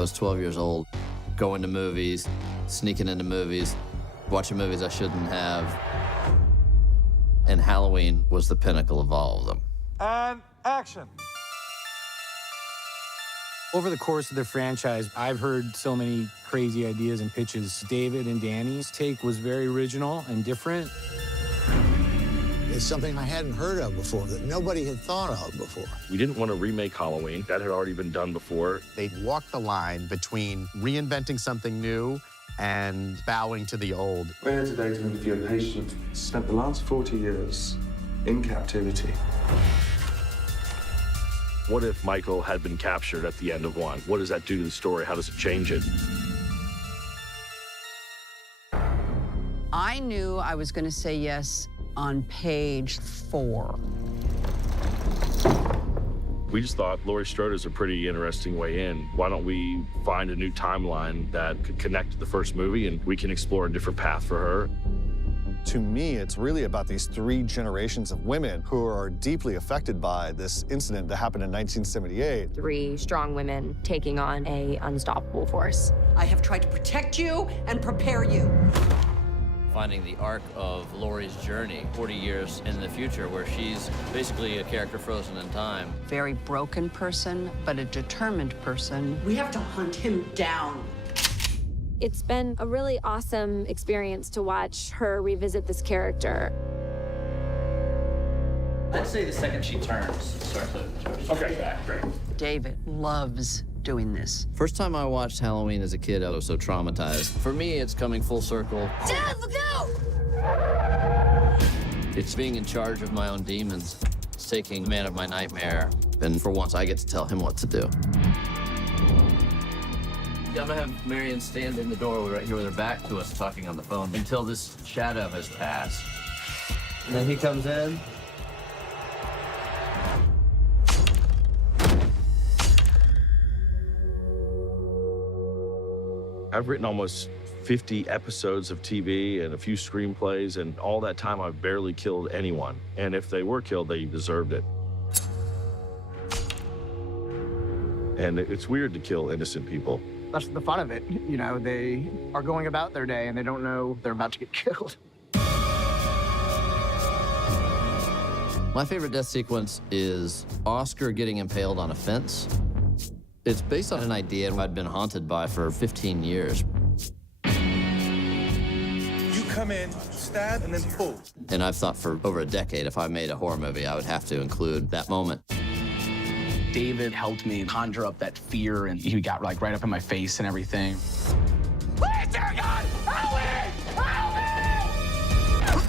was 12 years old, going to movies, sneaking into movies, watching movies I shouldn't have. And Halloween was the pinnacle of all of them. And action. Over the course of the franchise, I've heard so many crazy ideas and pitches. David and Danny's take was very original and different. It's something I hadn't heard of before, that nobody had thought of before. We didn't want to remake Halloween. That had already been done before. They walked the line between reinventing something new and bowing to the old. We're here today to interview a patient who spent the last 40 years in captivity. What if Michael had been captured at the end of one? What does that do to the story? How does it change it? I knew I was going to say yes on page 4. We just thought Laurie Strode's a pretty interesting way in. Why don't we find a new timeline that could connect to the first movie and we can explore a different path for her? To me, it's really about these 3 generations of women who are deeply affected by this incident that happened in 1978. 3 strong women taking on an unstoppable force. I have tried to protect you and prepare you. Finding the arc of Laurie's journey 40 years in the future, where she's basically a character frozen in time. Very broken person, but a determined person. We have to hunt him down. It's been a really awesome experience to watch her revisit this character. I'd say the second she turns, starts to Okay, back, great. David loves doing this. First time I watched Halloween as a kid, I was so traumatized. For me, it's coming full circle. Dad, look out! It's being in charge of my own demons. It's taking man of my nightmare. And for once, I get to tell him what to do. I'm gonna have Marion stand in the doorway right here with her back to us, talking on the phone until this shadow has passed. And then he comes in. I've written almost 50 episodes of TV and a few screenplays, and all that time I've barely killed anyone. And if they were killed, they deserved it. And it's weird to kill innocent people. That's the fun of it. You know, they are going about their day and they don't know they're about to get killed. My favorite death sequence is Oscar getting impaled on a fence. It's based on an idea I'd been haunted by for 15 years. You come in, stab, and then pull. And I've thought for over a decade, if I made a horror movie, I would have to include that moment. David helped me conjure up that fear, and he got like right up in my face and everything. Please, dear God, help me! Help me!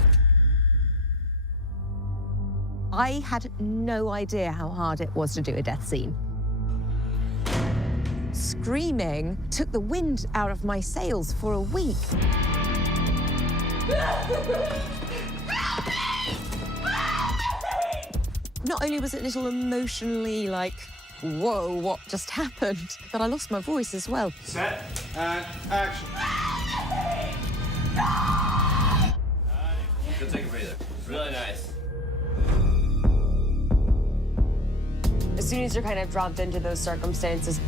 I had no idea how hard it was to do a death scene. Screaming took the wind out of my sails for a week. Not only was it a little emotionally like, whoa, what just happened, but I lost my voice as well. Set and action. Go take a breather. Really nice. As soon as you're kind of dropped into those circumstances,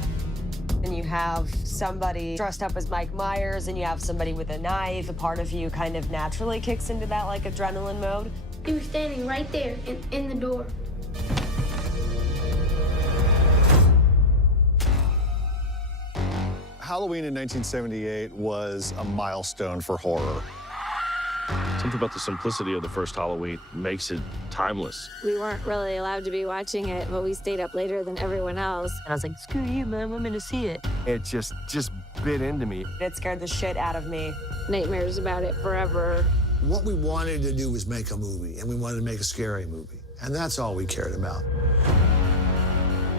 and you have somebody dressed up as Mike Myers, and you have somebody with a knife, a part of you kind of naturally kicks into that like adrenaline mode. You were standing right there in the door. Halloween in 1978 was a milestone for horror. Something about the simplicity of the first Halloween makes it timeless. We weren't really allowed to be watching it, but we stayed up later than everyone else. And I was like, screw you, Mom, I'm gonna see it. It just bit into me. It scared the shit out of me. Nightmares about it forever. What we wanted to do was make a movie, and we wanted to make a scary movie. And that's all we cared about.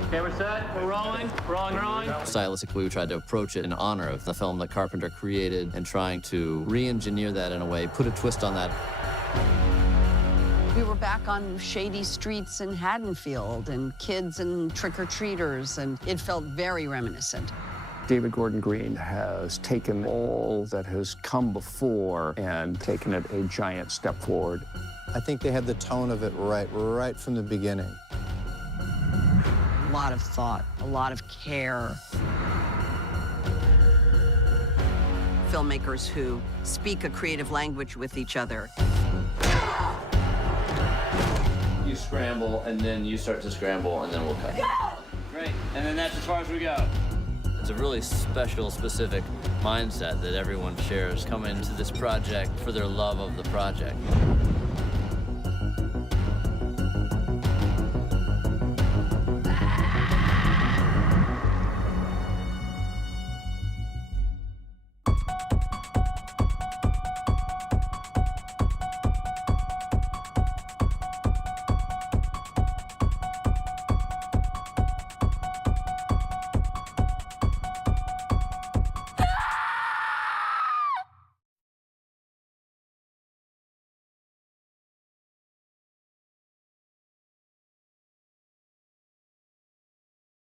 Okay, we're set. We're rolling. Rolling. Stylistically, we tried to approach it in honor of the film that Carpenter created and trying to re-engineer that in a way, put a twist on that. We were back on shady streets in Haddonfield and kids and trick-or-treaters, and it felt very reminiscent. David Gordon Green has taken all that has come before and taken it a giant step forward. I think they had the tone of it right from the beginning. A lot of thought, a lot of care. filmmakers who speak a creative language with each other. You scramble, and then you start to scramble, and then we'll cut. Great. And then that's as far as we go. It's a really special, specific mindset that everyone shares coming into this project for their love of the project.